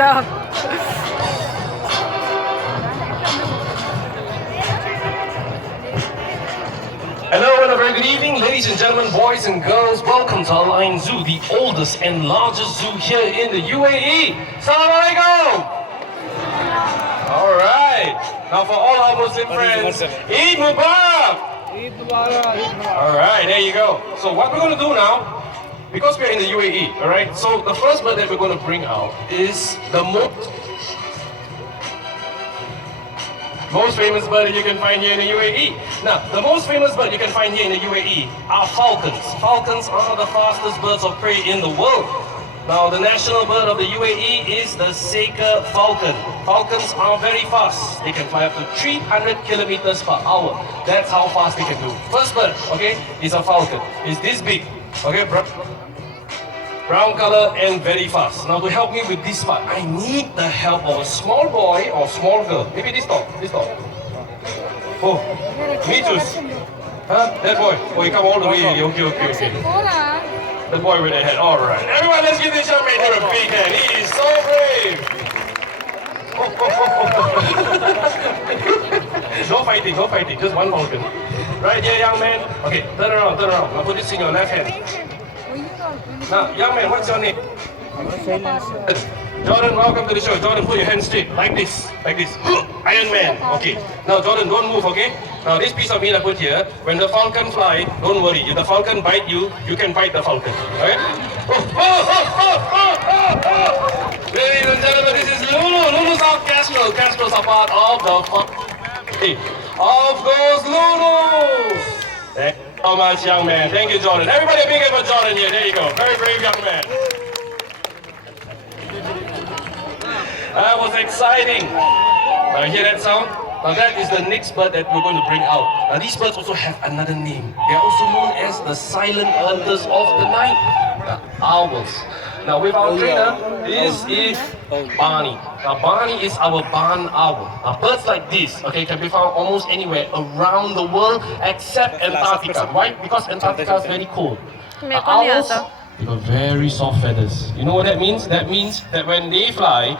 up? Hello and a very good evening, ladies and gentlemen, boys and girls. Welcome to Ain Zoo, the oldest and largest zoo here in the UAE. Assalamualaikum. All right. Now for all our Muslim friends, Eid Mubarak. Eid Mubarak. All right, there you go. So what we're going to do now, because we're in the UAE, all right? So the first bird that we're going to bring out is the most famous bird that you can find here in the UAE. Now, the most famous bird you can find here in the UAE are falcons. Falcons are the fastest birds of prey in the world. Now, the national bird of the UAE is the Saker falcon. Falcons are very fast. They can fly up to 300 kilometers per hour. That's how fast they can do. First bird, okay, is a falcon. It's this big, okay, brown color and very fast. Now to help me with this part, I need the help of a small boy or small girl. Maybe this tall, this tall. Oh, me too. Huh? That boy. Oh, you come all the way. Okay. The boy with the head. All right. Everyone, let's give this young man here a big hand. He is so brave. No fighting. Just one falcon. Right here, young man. Okay, turn around. Now put this in your left hand. Now, young man, what's your name? Jordan, welcome to the show. Jordan, put your hands straight, like this. Iron Man. Okay. Now, Jordan, don't move, okay? Now, this piece of meat I put here, when the falcon fly, don't worry. If the falcon bite you, you can bite the falcon. Okay? Ladies and gentlemen, this is Lulu. Lulu's our Castrol. Castrol's are part of the family of those Lulus. Thank you so much, young man. Thank you, Jordan. Everybody, a big hand for Jordan here. There you go. Very brave young man. That was exciting. Now, hear that sound? Now, that is the next bird that we're going to bring out. Now, these birds also have another name. They are also known as the silent hunters of the night, the owls. Now, with our trainer, this is Barney. Now, Barney is our barn owl. Now, birds like this, okay, can be found almost anywhere around the world except Antarctica. Why? Because Antarctica is very cold. Owls, they got very soft feathers. You know what that means? That means that when they fly,